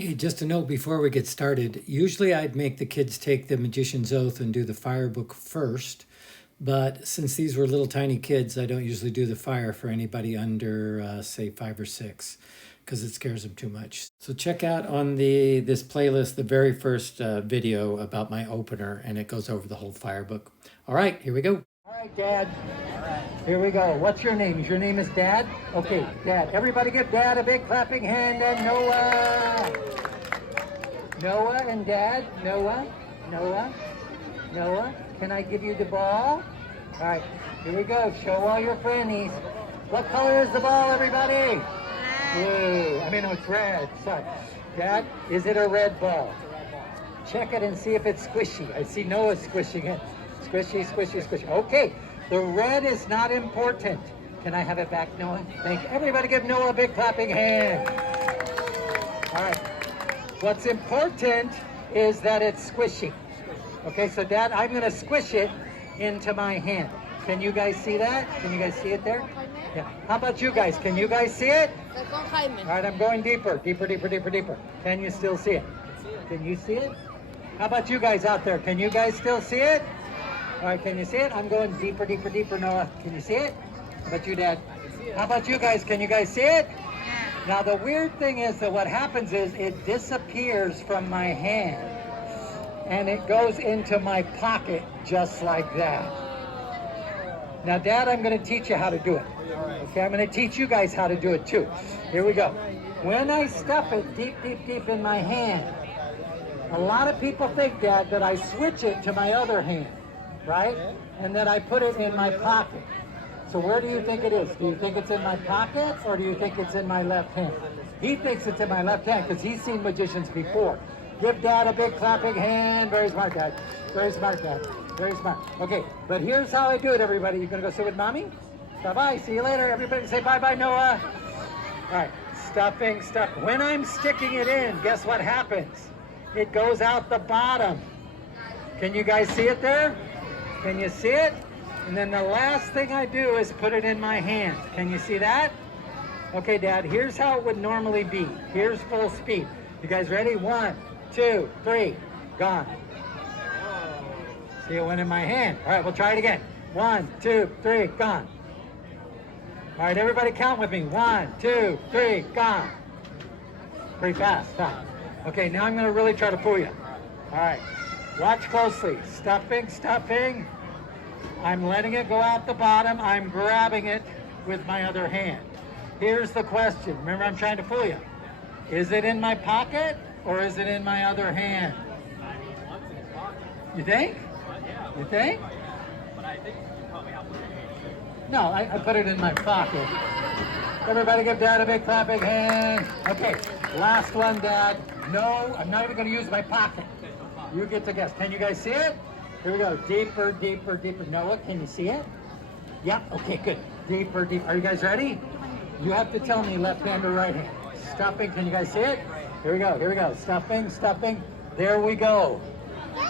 Hey, just a note before we get started. Usually I'd make the kids take the Magician's Oath and do the fire book first, but since these were little tiny kids, I don't usually do the fire for anybody under, say, 5 or 6, because it scares them too much. So check out on this playlist the very first video about my opener, and it goes over the whole fire book. All right, here we go. All right, Dad. Here we go. What's your name? Your name is Dad? Okay, Dad. Everybody give Dad a big clapping hand and Noah. Noah and Dad. Noah. Noah. Noah. Can I give you the ball? All right, here we go. Show all your friendies. What color is the ball, everybody? Blue. I mean, it's red. Sorry. Dad, is it a red ball? Check it and see if it's squishy. I see Noah squishing it. Squishy, squishy, squishy. Okay, the red is not important. Can I have it back, Noah? Thank you. Everybody give Noah a big clapping hand. All right. What's important is that it's squishy. Okay, so Dad, I'm going to squish it into my hand. Can you guys see that? Can you guys see it there? Yeah. How about you guys? Can you guys see it? All right, I'm going deeper, deeper, deeper, deeper, deeper. Can you still see it? Can you see it? How about you guys out there? Can you guys still see it? All right, can you see it? I'm going deeper, deeper, deeper, Noah. Can you see it? How about you, Dad? How about you guys? Can you guys see it? Now, the weird thing is that what happens is it disappears from my hand and it goes into my pocket just like that. Now, Dad, I'm going to teach you how to do it. Okay, I'm going to teach you guys how to do it too. Here we go. When I stuff it deep, deep, deep in my hand, a lot of people think, Dad, that I switch it to my other hand, right? And that I put it in my pocket. So where do you think it is? Do you think it's in my pocket or do you think it's in my left hand? He thinks it's in my left hand because he's seen magicians before. Give Dad a big clapping hand. Very smart, Dad. Very smart, Dad. Very smart. Okay, but here's how I do it, everybody. You gonna go sit with Mommy? Bye-bye. See you later. Everybody say bye-bye, Noah. All right, stuffing, stuff. When I'm sticking it in, guess what happens? It goes out the bottom. Can you guys see it there? Can you see it? And then the last thing I do is put it in my hand. Can you see that? Okay, Dad, here's how it would normally be. Here's full speed. You guys ready? 1, 2, 3, gone. See, it went in my hand. All right, we'll try it again. 1, 2, 3, gone. All right, everybody count with me. 1, 2, 3, gone. Pretty fast, huh? Okay, now I'm gonna really try to fool you. All right, watch closely. Stuffing, stuffing. I'm letting it go out the bottom. I'm grabbing it with my other hand. Here's the question. Remember, I'm trying to fool you. Is it in my pocket or is it in my other hand? You think? You think? No, I put it in my pocket. Everybody give Dad a big clapping hand. Okay, last one, Dad. No, I'm not even going to use my pocket. You get to guess. Can you guys see it? Here we go. Deeper, deeper, deeper. Noah, can you see it? Yeah, okay, good. Deeper, deeper. Are you guys ready? You have to tell me left hand or right hand. Stuffing, can you guys see it? Here we go, here we go. Stuffing, stuffing. There we go.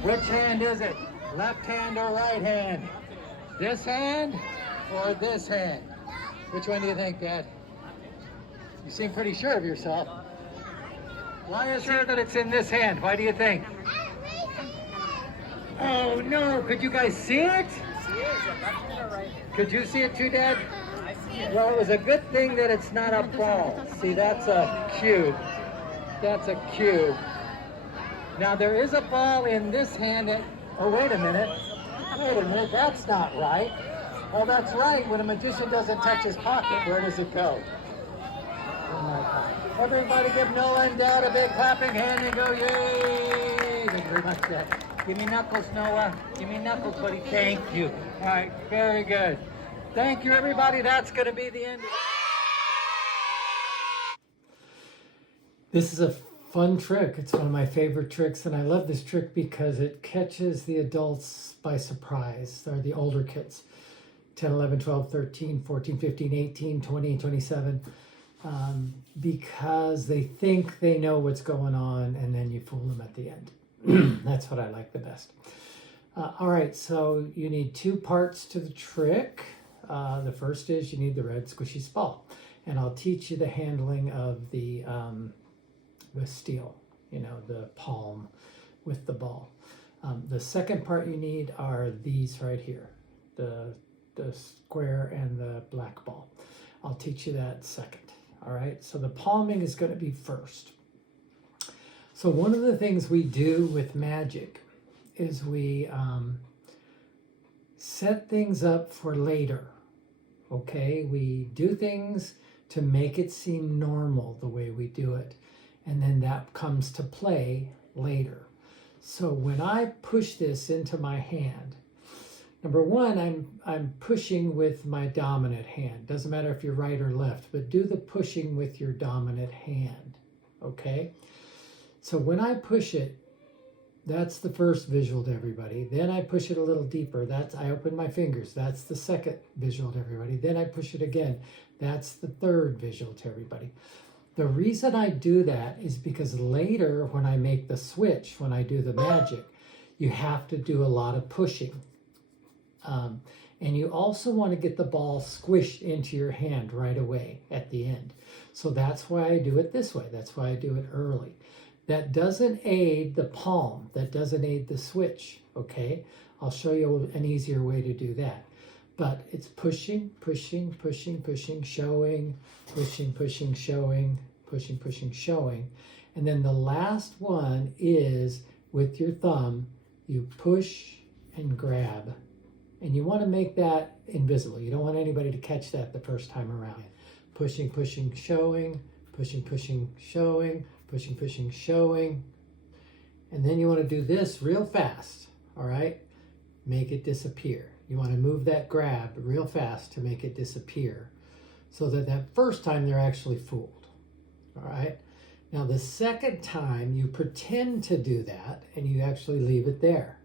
Which hand is it? Left hand or right hand? This hand or this hand? Which one do you think, Dad? You seem pretty sure of yourself. Why is it that it's in this hand? Why do you think? Oh no, could you guys see it? Could you see it too, Dad? Well, it was a good thing that it's not a ball. See, that's a cube. That's a cube. Now there is a ball in this hand that, oh wait a minute. Wait a minute, that's not right. Oh, that's right. When a magician doesn't touch his pocket, where does it go? In my pocket. Everybody give Noah and Dad a big clapping hand and go, yay! Thank you very much, Dad. Give me knuckles, Noah. Give me knuckles, buddy. Thank you. All right, very good. Thank you, everybody. That's going to be the end. This is a fun trick. It's one of my favorite tricks, and I love this trick because it catches the adults by surprise. They're the older kids, 10, 11, 12, 13, 14, 15, 18, 20, 27, because they think they know what's going on, and then you fool them at the end. That's what I like the best. All right, so you need 2 parts to the trick. The first is you need the red squishy ball, and I'll teach you the handling of the with steel, you know, the palm with the ball. The second part you need are these right here, the square and the black ball. I'll teach you that second. All right, so the palming is going to be first. So one of the things we do with magic is we set things up for later. Okay, we do things to make it seem normal the way we do it, and then that comes to play later. So when I push this into my hand, number one, I'm pushing with my dominant hand. Doesn't matter if you're right or left, but do the pushing with your dominant hand, okay? So when I push it, that's the first visual to everybody. Then I push it a little deeper. I open my fingers. That's the second visual to everybody. Then I push it again. That's the third visual to everybody. The reason I do that is because later when I make the switch, when I do the magic, you have to do a lot of pushing. And you also want to get the ball squished into your hand right away at the end. So that's why I do it this way. That's why I do it early. That doesn't aid the palm. That doesn't aid the switch, okay? I'll show you an easier way to do that. But it's pushing, pushing, pushing, pushing, showing, pushing, pushing, showing, pushing, pushing, showing. And then the last one is with your thumb, you push and grab. And you want to make that invisible. You don't want anybody to catch that the first time around. Pushing, pushing, showing, pushing, pushing, showing, pushing, pushing, showing. And then you want to do this real fast, all right? Make it disappear. You want to move that grab real fast to make it disappear so that that first time they're actually fooled, all right? Now the second time you pretend to do that and you actually leave it there.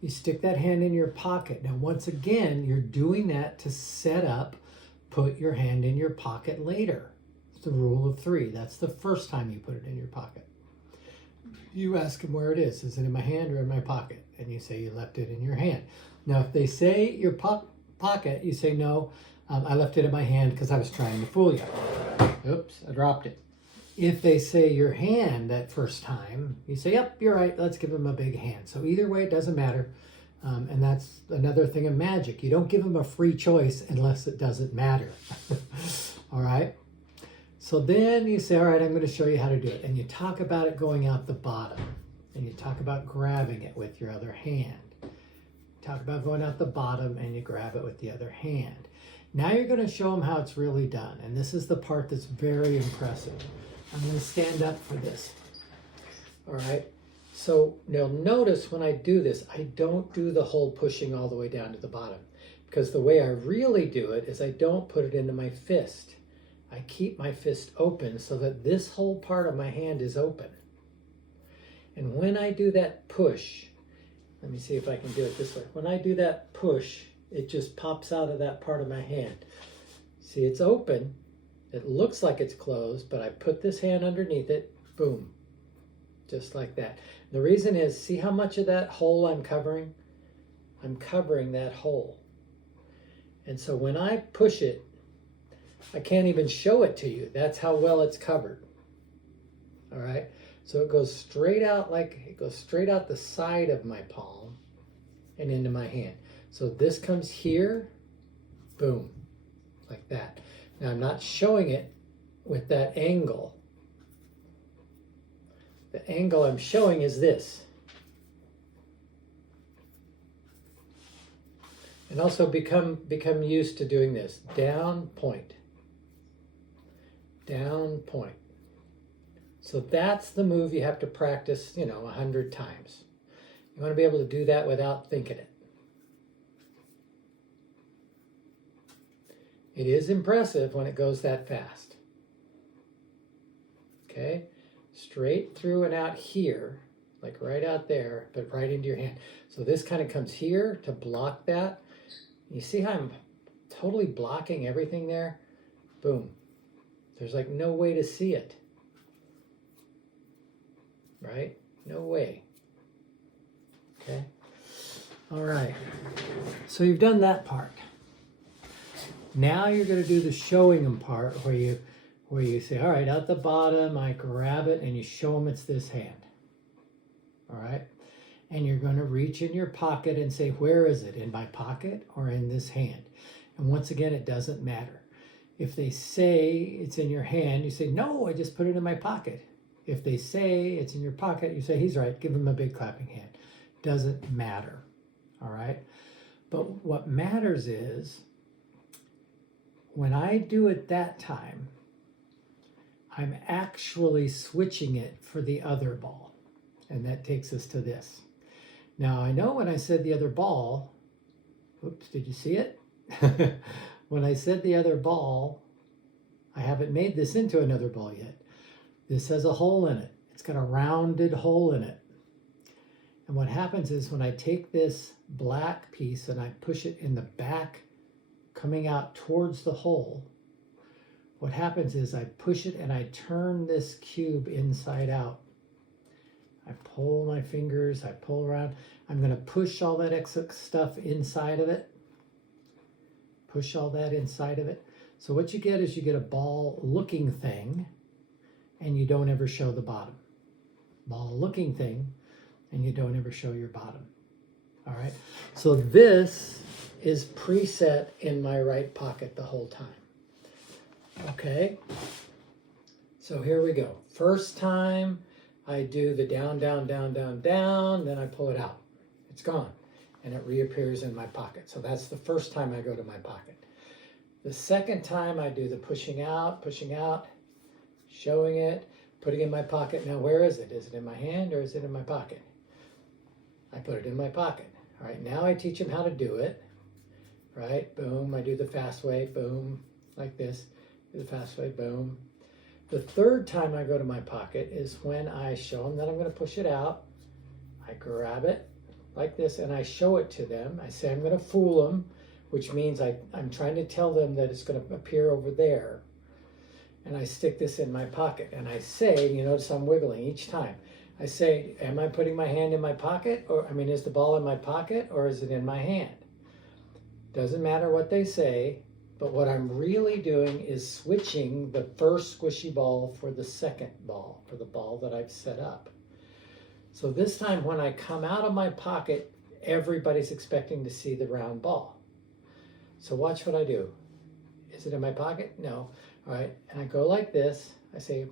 You stick that hand in your pocket. Now once again, you're doing that to set up, put your hand in your pocket later. It's the rule of three. That's the first time you put it in your pocket. You ask them where it is. Is it in my hand or in my pocket? And you say you left it in your hand. Now, if they say your pocket, you say, no, I left it in my hand because I was trying to fool you. Oops, I dropped it. If they say your hand that first time, you say, yep, you're right, let's give them a big hand. So either way, it doesn't matter. And that's another thing of magic. You don't give them a free choice unless it doesn't matter. All right? So then you say, all right, I'm going to show you how to do it. And you talk about it going out the bottom. And you talk about grabbing it with your other hand. Talk about going out the bottom and you grab it with the other hand. Now you're going to show them how it's really done. And this is the part that's very impressive. I'm going to stand up for this. All right. So now notice when I do this, I don't do the whole pushing all the way down to the bottom. Because the way I really do it is I don't put it into my fist. I keep my fist open so that this whole part of my hand is open. And when I do that push, let me see if I can do it this way. When I do that push, it just pops out of that part of my hand. See, it's open. It looks like it's closed, but I put this hand underneath it, boom, just like that. The reason is, see how much of that hole I'm covering? I'm covering that hole. And so when I push it, I can't even show it to you. That's how well it's covered. All right. So it goes straight out the side of my palm and into my hand. So this comes here, boom, like that. Now I'm not showing it with that angle. The angle I'm showing is this. And also become used to doing this. Down, point. Down, point. So that's the move you have to practice, 100 times. You want to be able to do that without thinking it. It is impressive when it goes that fast. Okay? Straight through and out here, like right out there, but right into your hand. So this kind of comes here to block that. You see how I'm totally blocking everything there? Boom. There's like no way to see it. Right? No way. Okay? All right. So you've done that part. Now you're going to do the showing them part where where you say, all right, at the bottom, I grab it, and you show them it's this hand. All right? And you're going to reach in your pocket and say, where is it? In my pocket or in this hand? And once again, it doesn't matter. If they say it's in your hand, you say, no, I just put it in my pocket. If they say it's in your pocket, you say, he's right, give him a big clapping hand. Doesn't matter. All right? But what matters is when I do it that time, I'm actually switching it for the other ball. And that takes us to this. Now, I know when I said the other ball, oops, did you see it? When I said the other ball, I haven't made this into another ball yet. This has a hole in it. It's got a rounded hole in it. And what happens is when I take this black piece and I push it in the back, coming out towards the hole, what happens is I push it and I turn this cube inside out. I pull my fingers, I pull around. I'm going to push all that extra stuff inside of it. Push all that inside of it. So what you get is you get a ball looking thing, and you don't ever show the bottom. Ball looking thing, and you don't ever show your bottom. All right. So this is preset in my right pocket the whole time. Okay. So here we go. First time I do the down, down, down, down, down, then I pull it out. It's gone. And it reappears in my pocket. So that's the first time I go to my pocket. The second time I do the pushing out, showing it, putting it in my pocket. Now where is it? Is it in my hand or is it in my pocket? I put it in my pocket. All right, now I teach them how to do it. Right, boom, I do the fast way, boom, like this. Do the fast way, boom. The third time I go to my pocket is when I show them that I'm going to push it out. I grab it like this and I show it to them. I say I'm going to fool them, which means I'm trying to tell them that it's going to appear over there. And I stick this in my pocket and I say, you notice I'm wiggling each time. I say, am I putting my hand in my pocket? Is the ball in my pocket or is it in my hand? Doesn't matter what they say, but what I'm really doing is switching the first squishy ball for the second ball, for the ball that I've set up. So this time when I come out of my pocket, everybody's expecting to see the round ball. So watch what I do. Is it in my pocket? No. All right, and I go like this. I say,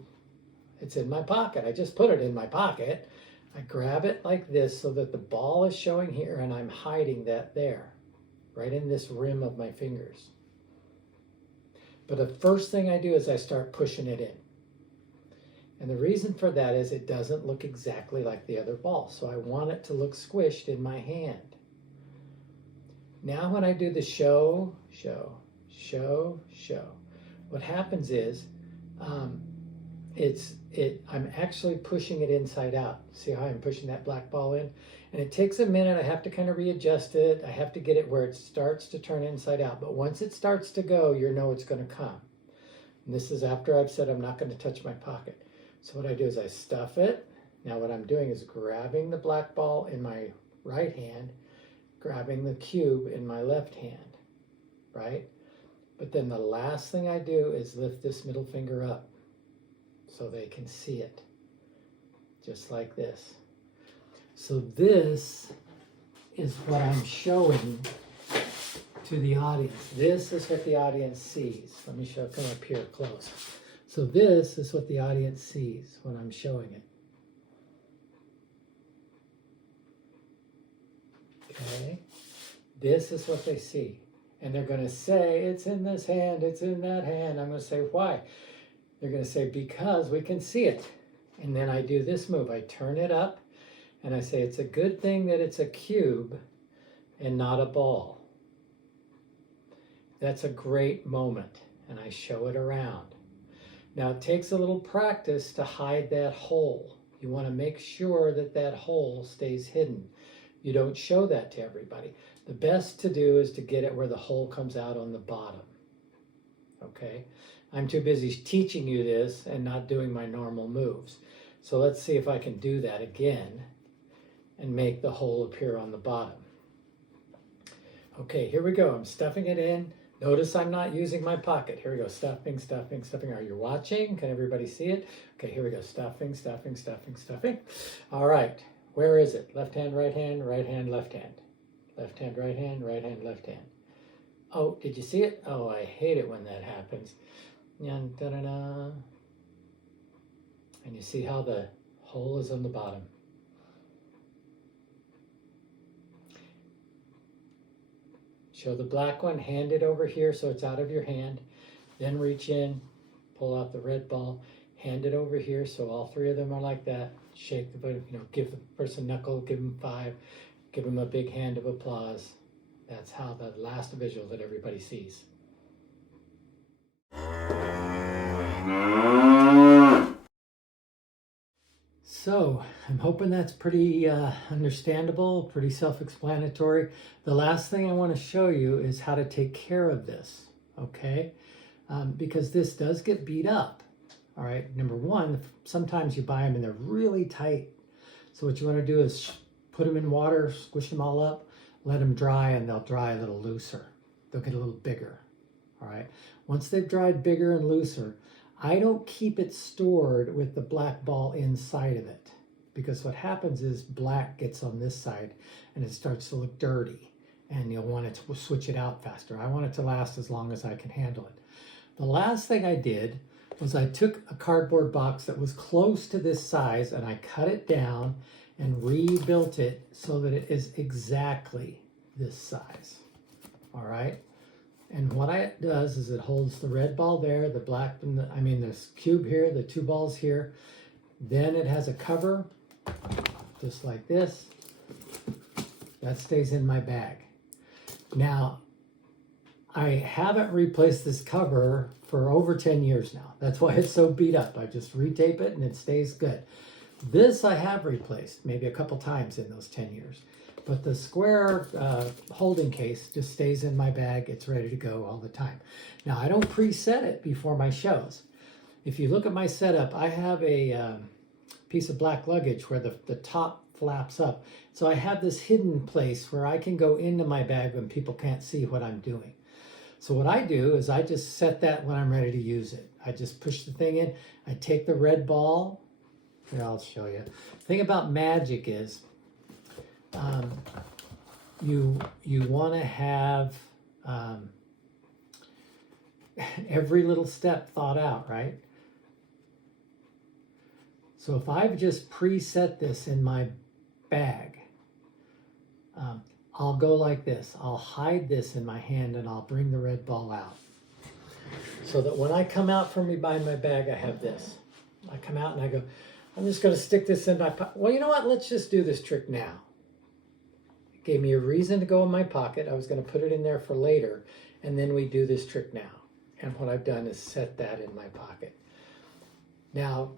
it's in my pocket. I just put it in my pocket. I grab it like this so that the ball is showing here and I'm hiding that there, right in this rim of my fingers. But the first thing I do is I start pushing it in. And the reason for that is it doesn't look exactly like the other ball. So I want it to look squished in my hand. Now when I do the show, what happens is I'm actually pushing it inside out. See how I'm pushing that black ball in? And it takes a minute. I have to kind of readjust it. I have to get it where it starts to turn inside out. But once it starts to go, you know it's going to come. And this is after I've said I'm not going to touch my pocket. So what I do is I stuff it. Now what I'm doing is grabbing the black ball in my right hand, grabbing the cube in my left hand, right? But then the last thing I do is lift this middle finger up so they can see it, just like this. So this is what I'm showing to the audience. This is what the audience sees. Let me come up here close. So this is what the audience sees when I'm showing it. Okay? This is what they see. And they're going to say, it's in this hand, it's in that hand. I'm going to say, why? They're going to say, because we can see it. And then I do this move. I turn it up and I say, it's a good thing that it's a cube and not a ball. That's a great moment. And I show it around. Now it takes a little practice to hide that hole. You want to make sure that that hole stays hidden. You don't show that to everybody. The best to do is to get it where the hole comes out on the bottom. Okay? I'm too busy teaching you this and not doing my normal moves. So let's see if I can do that again and make the hole appear on the bottom. Okay, here we go. I'm stuffing it in. Notice I'm not using my pocket. Here we go, stuffing, stuffing, stuffing. Are you watching? Can everybody see it? Okay, here we go, stuffing, stuffing, stuffing, stuffing. All right, where is it? Left hand, right hand, right hand, left hand. Left hand, right hand, right hand, left hand. Oh, did you see it? Oh, I hate it when that happens. And you see how the hole is on the bottom. Show the black one, hand it over here so it's out of your hand. Then reach in, pull out the red ball, hand it over here so all three of them are like that. Shake the foot, give the person knuckle, give them 5, give them a big hand of applause. That's how the last visual that everybody sees. So I'm hoping that's pretty understandable, pretty self-explanatory. The last thing I want to show you is how to take care of this, okay? Because this does get beat up, all right? Number one, sometimes you buy them and they're really tight. So what you want to do is put them in water, squish them all up, let them dry, and they'll dry a little looser. They'll get a little bigger, all right? Once they've dried bigger and looser, I don't keep it stored with the black ball inside of it, because what happens is black gets on this side and it starts to look dirty and you'll want to switch it out faster. I want it to last as long as I can handle it. The last thing I did was I took a cardboard box that was close to this size and I cut it down and rebuilt it so that it is exactly this size, all right? And what it does is it holds the red ball there, the black, this cube here, the 2 balls here. Then it has a cover, just like this. That stays in my bag. Now, I haven't replaced this cover for over 10 years now. That's why it's so beat up. I just retape it and it stays good. This I have replaced maybe a couple times in those 10 years. But the square holding case just stays in my bag. It's ready to go all the time. Now, I don't preset it before my shows. If you look at my setup, I have a piece of black luggage where the top flaps up. So I have this hidden place where I can go into my bag when people can't see what I'm doing. So what I do is I just set that when I'm ready to use it. I just push the thing in. I take the red ball. Here, I'll show you. The thing about magic is, you want to have every little step thought out, right? So if I've just preset this in my bag, I'll go like this. I'll hide this in my hand and I'll bring the red ball out. So that when I come out from behind my bag, I have this. I come out and I go, I'm just going to stick this in my pocket. Well, you know what? Let's just do this trick now. Gave me a reason to go in my pocket. I was going to put it in there for later, and then we do this trick now. And what I've done is set that in my pocket. Now,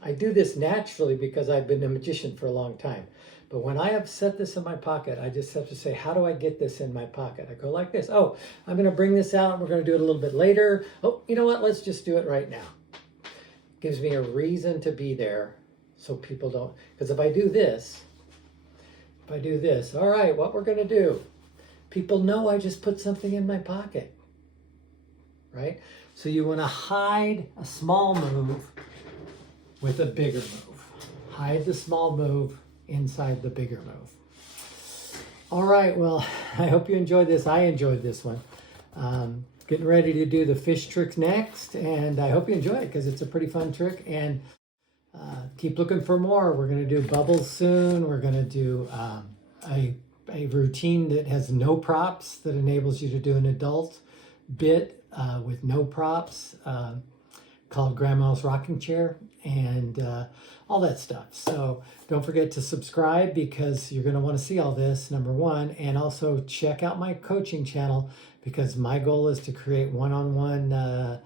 I do this naturally because I've been a magician for a long time. But when I have set this in my pocket, I just have to say, how do I get this in my pocket? I go like this. Oh, I'm going to bring this out. We're going to do it a little bit later. Oh, you know what? Let's just do it right now. Gives me a reason to be there so people don't, because if I do this, all right, what we're going to do, people know I just put something in my pocket, right? So you want to hide a small move with a bigger move. Hide the small move inside the bigger move. All right, well, I hope you enjoyed this. I enjoyed this one. Getting ready to do the fish trick next, and I hope you enjoy it because it's a pretty fun trick. And keep looking for more. We're going to do bubbles soon. We're going to do a routine that has no props that enables you to do an adult bit with no props called Grandma's Rocking Chair and all that stuff. So don't forget to subscribe because you're going to want to see all this, number one, and also check out my coaching channel because my goal is to create one-on-one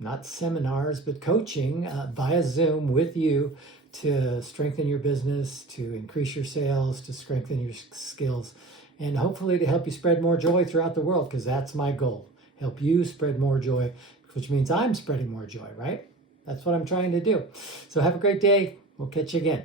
not seminars, but coaching via Zoom with you to strengthen your business, to increase your sales, to strengthen your skills, and hopefully to help you spread more joy throughout the world, because that's my goal. Help you spread more joy, which means I'm spreading more joy, right? That's what I'm trying to do. So have a great day. We'll catch you again.